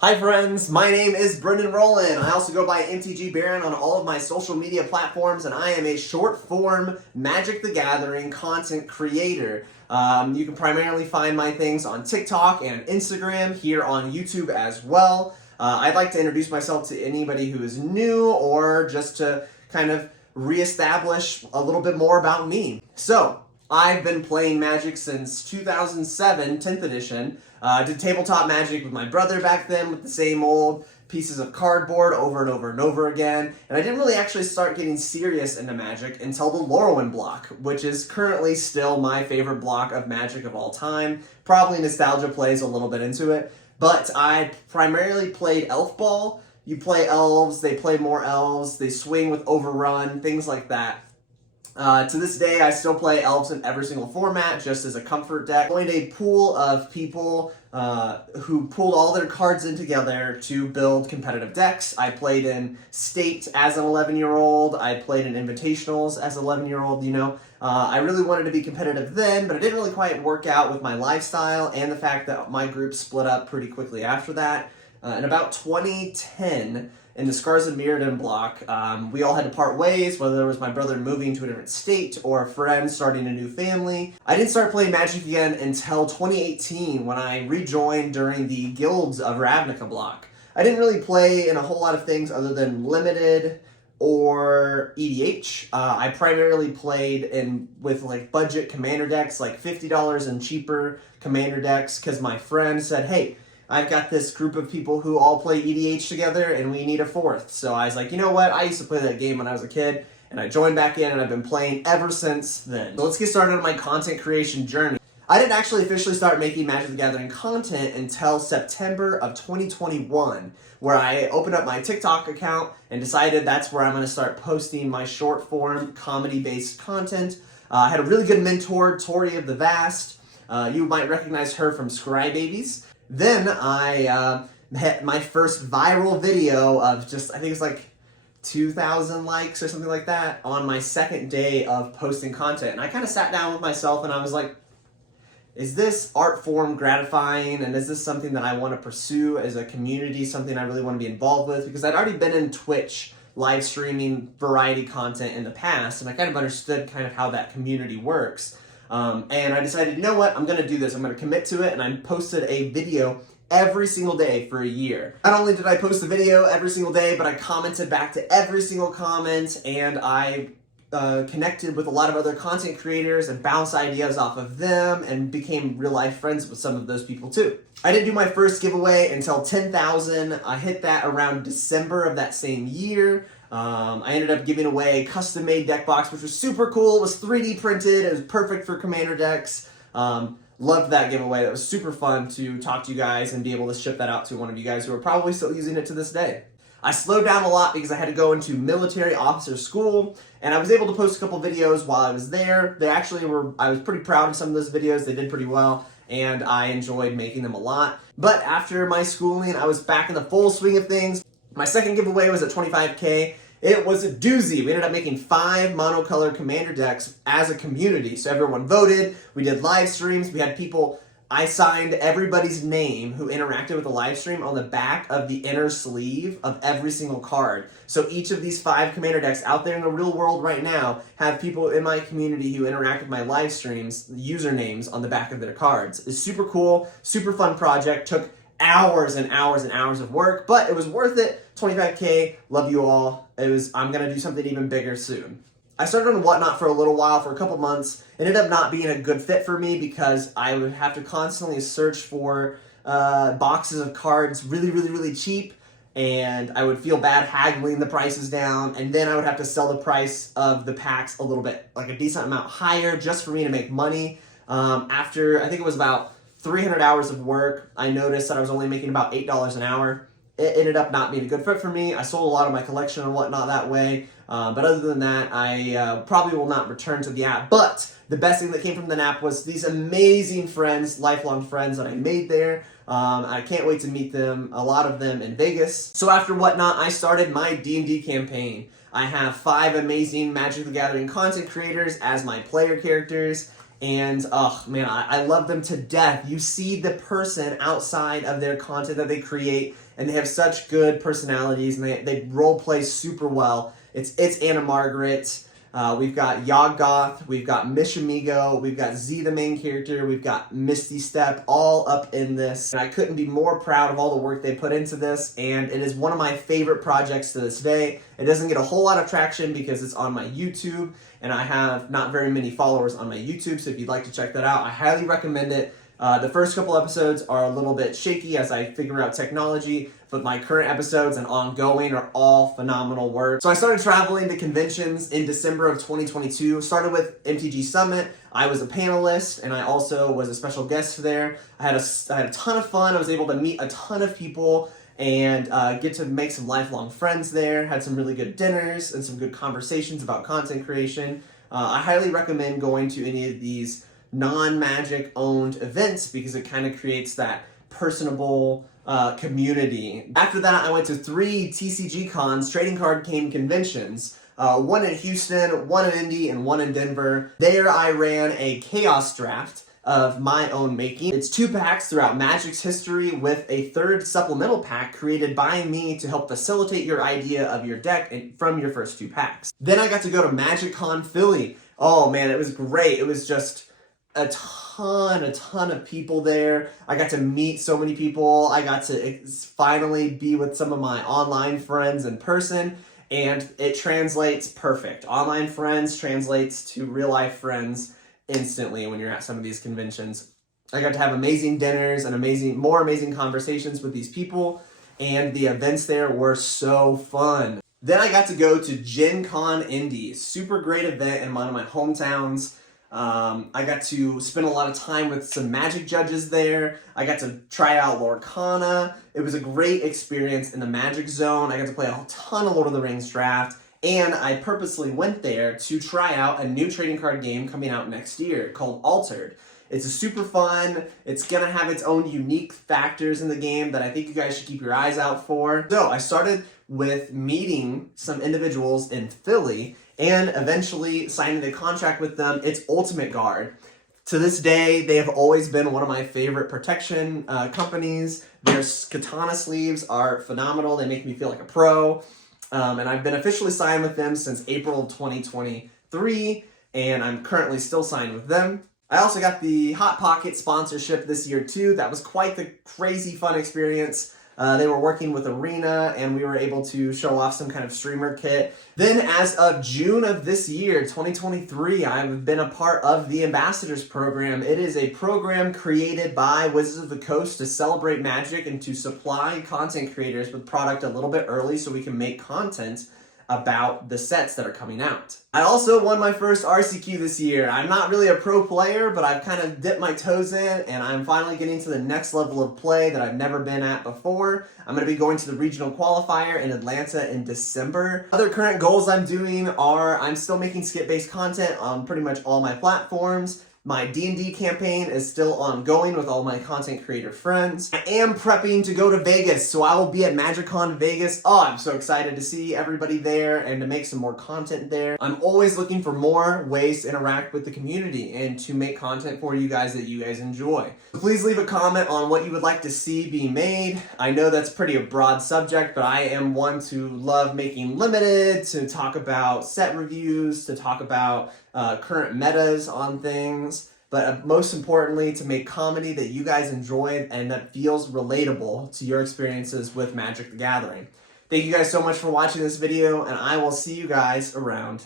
Hi friends, my name is Brendan Rowland. I also go by MTG Baron on all of my social media platforms, and I am a short form Magic the Gathering content creator. You can primarily find my things on TikTok and Instagram, here on YouTube as well. I'd like to introduce myself to anybody who is new or just to kind of reestablish a little bit more about me. So, I've been playing Magic since 2007, 10th edition. Did tabletop Magic with my brother back then with the same old pieces of cardboard over and over and over again. And I didn't really actually start getting serious into Magic until the Lorwyn block, which is currently still my favorite block of Magic of all time. Probably nostalgia plays a little bit into it. But I primarily played Elf Ball. You play elves, they play more elves, they swing with Overrun, things like that. To this day, I still play elves in every single format, just as a comfort deck. I joined a pool of people who pulled all their cards in together to build competitive decks. I played in State as an 11-year-old. I played in Invitationals as an 11-year-old, I really wanted to be competitive then, but it didn't really quite work out with my lifestyle and the fact that my group split up pretty quickly after that. In about 2010, in the Scars of Mirrodin block, we all had to part ways, whether it was my brother moving to a different state or a friend starting a new family. I didn't start playing Magic again until 2018 when I rejoined during the Guilds of Ravnica block. I didn't really play in a whole lot of things other than Limited or EDH. I primarily played with like budget commander decks, like $50 and cheaper commander decks, because my friend said, hey, I've got this group of people who all play EDH together and we need a fourth. So I was like, you know what? I used to play that game when I was a kid, and I joined back in and I've been playing ever since then. So let's get started on my content creation journey. I didn't actually officially start making Magic the Gathering content until September of 2021, where I opened up my TikTok account and decided that's where I'm going to start posting my short form comedy-based content. I had a really good mentor, Tori of the Vast. You might recognize her from Scrybabies. Then I had my first viral video of just, I think it's like 2,000 likes or something like that on my second day of posting content. And I kind of sat down with myself and I was like, is this art form gratifying, and is this something that I want to pursue as a community, something I really want to be involved with? Because I'd already been in Twitch live streaming variety content in the past, and I kind of understood kind of how that community works. And I decided, you know what, I'm going to do this. I'm going to commit to it, and I posted a video every single day for a year. Not only did I post the video every single day, but I commented back to every single comment, and I connected with a lot of other content creators and bounced ideas off of them and became real-life friends with some of those people too. I didn't do my first giveaway until 10,000. I hit that around December of that same year. I ended up giving away a custom-made deck box, which was super cool. It was 3D printed. It was perfect for commander decks. Loved that giveaway. That was super fun to talk to you guys and be able to ship that out to one of you guys who are probably still using it to this day. I slowed down a lot because I had to go into military officer school, and I was able to post a couple videos while I was there. They actually were, I was pretty proud of some of those videos. They did pretty well, and I enjoyed making them a lot. But after my schooling, I was back in the full swing of things. My second giveaway was at 25K. It was a doozy. We ended up making 5 monocolored commander decks as a community. So everyone voted, we did live streams, we had people, I signed everybody's name who interacted with the live stream on the back of the inner sleeve of every single card. So each of these 5 commander decks out there in the real world right now have people in my community who interact with my live streams, usernames on the back of their cards. It's super cool, super fun project, took hours and hours and hours of work, but it was worth it. 25K, love you all. I'm gonna do something even bigger soon. I started on Whatnot for a little while, for a couple months. It ended up not being a good fit for me because I would have to constantly search for boxes of cards really cheap, and I would feel bad haggling the prices down, and then I would have to sell the price of the packs a little bit, like a decent amount higher, just for me to make money. After, I think it was about 300 hours of work, I noticed that I was only making about $8 an hour. It ended up not being a good fit for me. I sold a lot of my collection and whatnot that way. But other than that, I probably will not return to the app. But the best thing that came from the app was these amazing friends, lifelong friends that I made there. I can't wait to meet them, a lot of them in Vegas. So after Whatnot, I started my D&D campaign. I have 5 amazing Magic the Gathering content creators as my player characters. And oh man, I love them to death. You see the person outside of their content that they create, and they have such good personalities, and they role play super well. It's Anna Margaret. We've got Yoggoth, we've got Mish Amigo, we've got Z, the main character, we've got Misty Step, all up in this. And I couldn't be more proud of all the work they put into this, and it is one of my favorite projects to this day. It doesn't get a whole lot of traction because it's on my YouTube, and I have not very many followers on my YouTube, so if you'd like to check that out, I highly recommend it. The first couple episodes are a little bit shaky as I figure out technology, but my current episodes and ongoing are all phenomenal work. So I started traveling to conventions in December of 2022. Started with MTG Summit. I was a panelist, and I also was a special guest there. I had a ton of fun. I was able to meet a ton of people and get to make some lifelong friends there. Had some really good dinners and some good conversations about content creation. I highly recommend going to any of these non-Magic owned events because it kind of creates that personable community. After that, I went to 3 TCG cons, trading card game conventions. One in Houston, one in Indy, and one in Denver. There I ran a Chaos Draft of my own making. It's 2 packs throughout Magic's history with a 3rd supplemental pack created by me to help facilitate your idea of your deck from your first 2 packs. Then I got to go to MagicCon Philly. Oh man, it was great. It was just a ton of people there. I got to meet so many people. I got to finally be with some of my online friends in person, and it translates perfect. Online friends translates to real life friends instantly when you're at some of these conventions. I got to have amazing dinners and more amazing conversations with these people, and the events there were so fun. Then I got to go to Gen Con Indy, super great event in one of my hometowns. I got to spend a lot of time with some Magic judges there. I got to try out Lorcana. It was a great experience in the Magic Zone. I got to play a ton of Lord of the Rings draft, and I purposely went there to try out a new trading card game coming out next year called Altered. It's a super fun. It's gonna have its own unique factors in the game that I think you guys should keep your eyes out for. So I started with meeting some individuals in Philly and eventually signing a contract with them. It's Ultimate Guard. To this day, they have always been one of my favorite protection companies. Their katana sleeves are phenomenal. They make me feel like a pro. And I've been officially signed with them since April of 2023, and I'm currently still signed with them. I also got the Hot Pocket sponsorship this year too. That was quite the crazy fun experience. They were working with Arena, and we were able to show off some kind of streamer kit. Then as of June of this year, 2023, I've been a part of the Ambassadors Program. It is a program created by Wizards of the Coast to celebrate Magic and to supply content creators with product a little bit early so we can make content about the sets that are coming out. I also won my first RCQ this year. I'm not really a pro player, but I've kind of dipped my toes in, and I'm finally getting to the next level of play that I've never been at before. I'm going to be going to the regional qualifier in Atlanta in December. Other current goals I'm doing are I'm still making skip-based content on pretty much all my platforms. My D&D campaign is still ongoing with all my content creator friends. I am prepping to go to Vegas, so I will be at MagicCon Vegas. Oh, I'm so excited to see everybody there and to make some more content there. I'm always looking for more ways to interact with the community and to make content for you guys that you guys enjoy. Please leave a comment on what you would like to see be made. I know that's pretty a broad subject, but I am one to love making limited, to talk about set reviews, to talk about current metas on things, but most importantly, to make comedy that you guys enjoy and that feels relatable to your experiences with Magic the Gathering. Thank you guys so much for watching this video, and I will see you guys around.